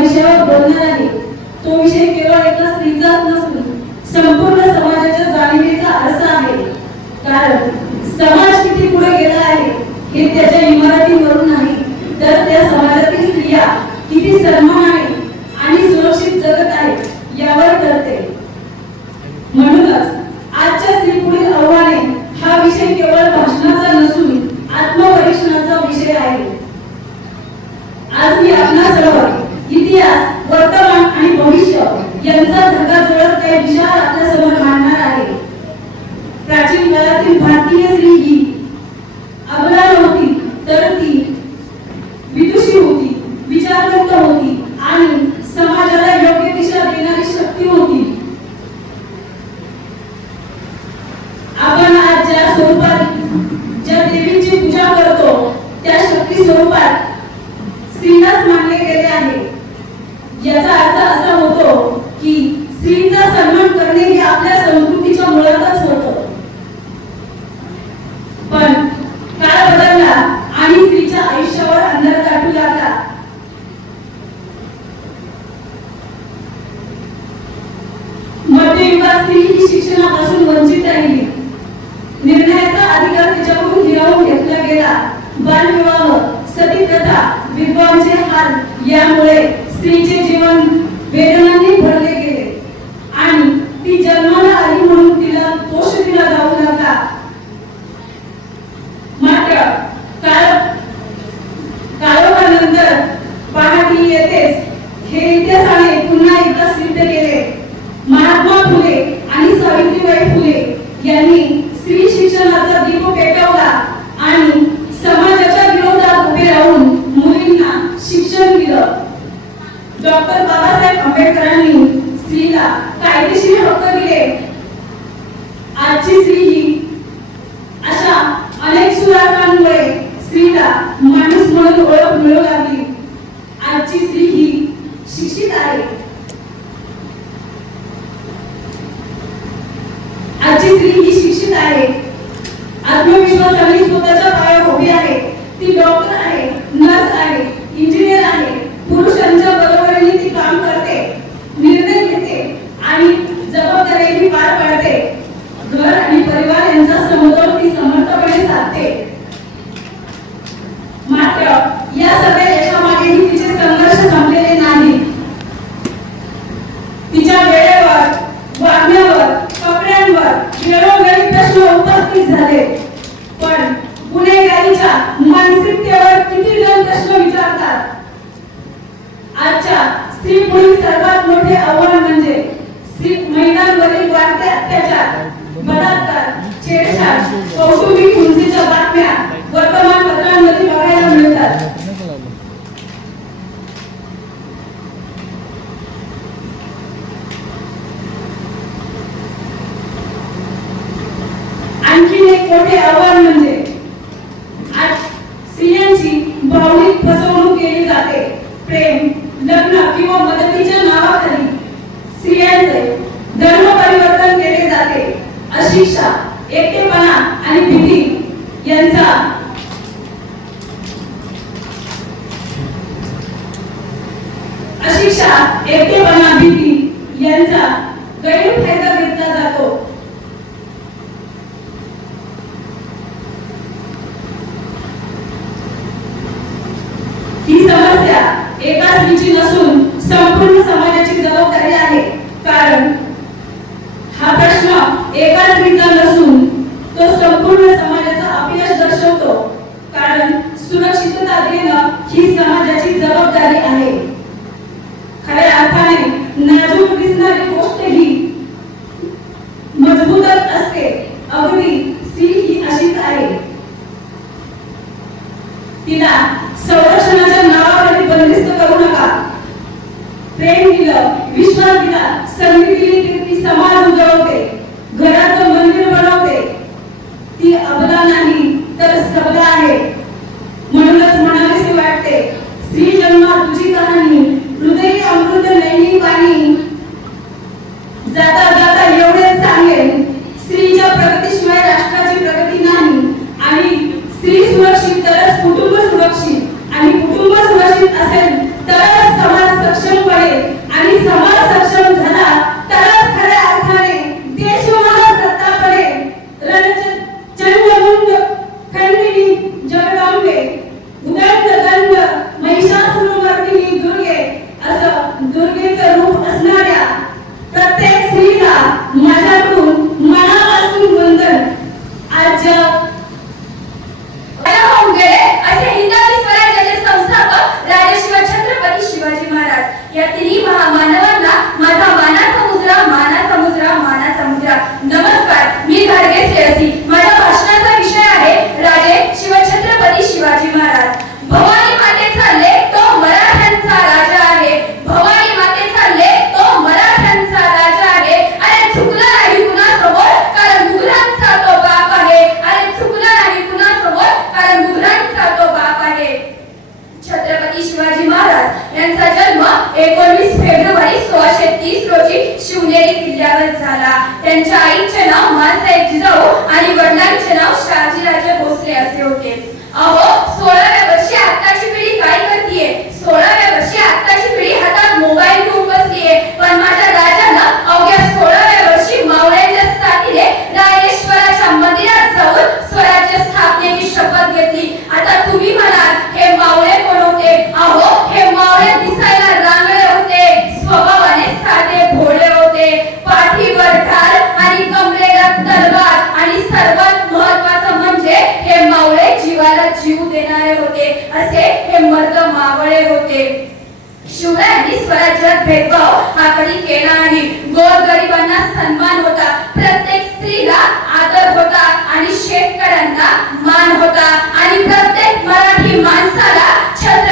विषयावर बोलणार आहे. तो विषय केवळ एका स्त्रीचाच नसून संपूर्ण समाजाच्या जाणीवेचा आरसा आहे. कारण समाज किती पुढे गेला आहे हे त्याच्या इमारतीवरून नाही, तर त्या समाजातील स्त्रिया किती सन्मानाने आणि सुरक्षित जगत आहेत यावर ठरते. म्हणूनच आजच्या स्त्री पुढील आव्हाने हा विषय केवळ भाषणाचा नसून आत्मपरीक्षणाचा विषय आहे. आज मी आपणा सर्व इतिहास, वर्तमान आणि भविष्य यांचा धडा जुळत काही विचार आपल्या समोर मांडणार आहे. प्राचीन काळातील भारतीय स्त्री ही अबला नव्हती, तर ती विदुषी होती, विचारवंत होती आणि समाजाला योग्य दिशा देणारी शक्ती होती. आपण आज ज्या स्वरूपात ज्या देवीची पूजा करतो त्या शक्ती स्वरूपात स्त्रीलाच मानले गेले आहे. याचा अर्थ असा होतो की स्त्रीचा सन्मान करणे हे आपल्या संस्कृतीच्या मुळातच होतं. पण काळ बदलला आणि स्त्रीच्या आयुष्यावर अंधार दाटू लागला. मध्ययुगात स्त्री ही शिक्षणापासून वंचित राहिली. निर्णयाचा अधिकार तिच्याकडून हिरावून घेतला गेला. बालविवाह, सतीप्रथा, विधवांचे हाल यामुळे स्त्रीचे जीवन वेदनांनी भरले गेले आणि ती जन्माला आली म्हणून तिला दोष दिला जाऊ लागला. मात्र काळोखानंतर पहाटी येतेच हे इतिहासाने पुन्हा एकदा सिद्ध केले. महात्मा फुले आणि सावित्रीबाई फुले यांनी स्त्री शिक्षणाचा दीप पेटवला आणि समाजाच्या विरोधात उभे राहून मुलींना शिक्षण दिलं. डॉक्टर बाबासाहेब आंबेडकरांनी स्त्रीला कायदेशीर हक्क दिले. आजची स्त्री ही अशा अनेक सुधारणांमुळे स्त्रीला माणूस म्हणून ओळख मिळू लागली. आजची स्त्री ही शिक्षित आहे. आजची स्त्री ही शिक्षित आहे, आत्मविश्वासाने स्वतःच्या पायावर उभी आहे. ती डॉक्टर आहे, नर्स आहे, इंजिनियर आहे. पुरुषांच्या बरोबरीने ती काम करते, निर्णय घेते आणि जबाबदारी पार पाडते. घर आणि परिवार यांचा समतोल ती समर्थपणे साधते. मात्र या सगळ्या यशामागेही तिचे संघर्ष संपलेले नाही. तिच्या वेळेवर, वागण्यावर, कपड्यांवर वेळोवेळी प्रश्न उपस्थित झाले. पण गुन्हेगारीच्या मानसिकतेवर किती जण प्रश्न विचारतात? आजच्या स्त्री पुढील सर्वात मोठे आव्हान म्हणजे स्त्री महिलांवरील वाढते अत्याचार, बलात्कार, छेडछाड, कौटुंबिक हिंसेच्या बातम्या वर्तमानपत्रांमध्ये बघायला मिळतात. आणखी एक मोठे आव्हान म्हणजे आज स्त्रियांची भावनिक फसवणूक केली जाते. प्रेम, लग्न किंवा मदतीच्या नावाखाली स्त्रियांचे धर्म परिवर्तन केले जाते. अशिक्षा, एकटेपणा आणि भीती यांचा गैरफायदा घेतला जातो. ही समस्या एका स्त्रीची नसून संपूर्ण समाजाची जबाबदारी आहे. कारण हा प्रश्न एका स्त्रीचा नसून तो संपूर्ण समाजाचा अपयश दर्शवतो. कारण सुरक्षितता देणं ही समाजाची जबाबदारी आहे. खऱ्या अर्थाने नाजूक दिसणारी गोष्ट ही मजबूतच असते. अगदी स्त्री ही अशीच आहे. तिला संरक्षणाच्या नावाखाली बंदिस्त करू नका. प्रेम दिलं, विश्वास दिला, संधी दिली तर ती समाज उजळवते, घराचं मंदिर बनवते. ती अबला नाही तर सबला आहे. म्हणूनच म्हणावेसे वाटते, स्त्री जन्मात तुझी कहाणी, हृदयी अमृत नैनी पाणी. जाता जाता एवढेच सांगेन, स्त्रीच्या प्रगतीशिवाय राष्ट्राची प्रगती नाही. आणि स्त्री सुरक्षित तरच कुटुंब सुरक्षित, आणि कुटुंब सुरक्षित असेल तरच समाज सक्षम महाराज यांचा जन्म 19 फेब्रुवारी 1630 रोजी शिवनेरी किल्ल्यावर झाला. त्यांच्या आईचे नाव माँसाहेब जिजाऊ आणि वडिलांचे नाव शहाजीराजे भोसले असे होते. अहो, 16व्या वर्षी आताची पिढी काय करतीये? 16व्या वर्षी आताची पिढी हातात मोबाईल घेऊन बसलीये. पण माझ्या राजानं अवघ्या 16व्या वर्षी मावळ्यांच्या साथीने रायरेश्वराच्या मंदिरात जाऊन स्वराज्य स्थापनेची शपथ घेतली. आता तुम्ही म्हणाल, हे मावळे कोण होते? अहो, हे मावळे दिसायला रांगळे होते, स्वभावाने साधे भोळे होते. पाठीवर ढाल आणि कमरेला तलवार आणि सर्वात महत्त्वाचं म्हणजे हे मावळे जीवाला जीव देणारे होते. असे हे मर्द मावळे होते. शिवरायांनी स्वराज्यात भेदभाव हा कधी केला नाही. गोरगरिबांना सन्मान होता, प्रत्येक स्त्रीला आदर होता आणि शेतकऱ्यांना मान होता आणि प्रत्येक मराठी माणसाला छत्र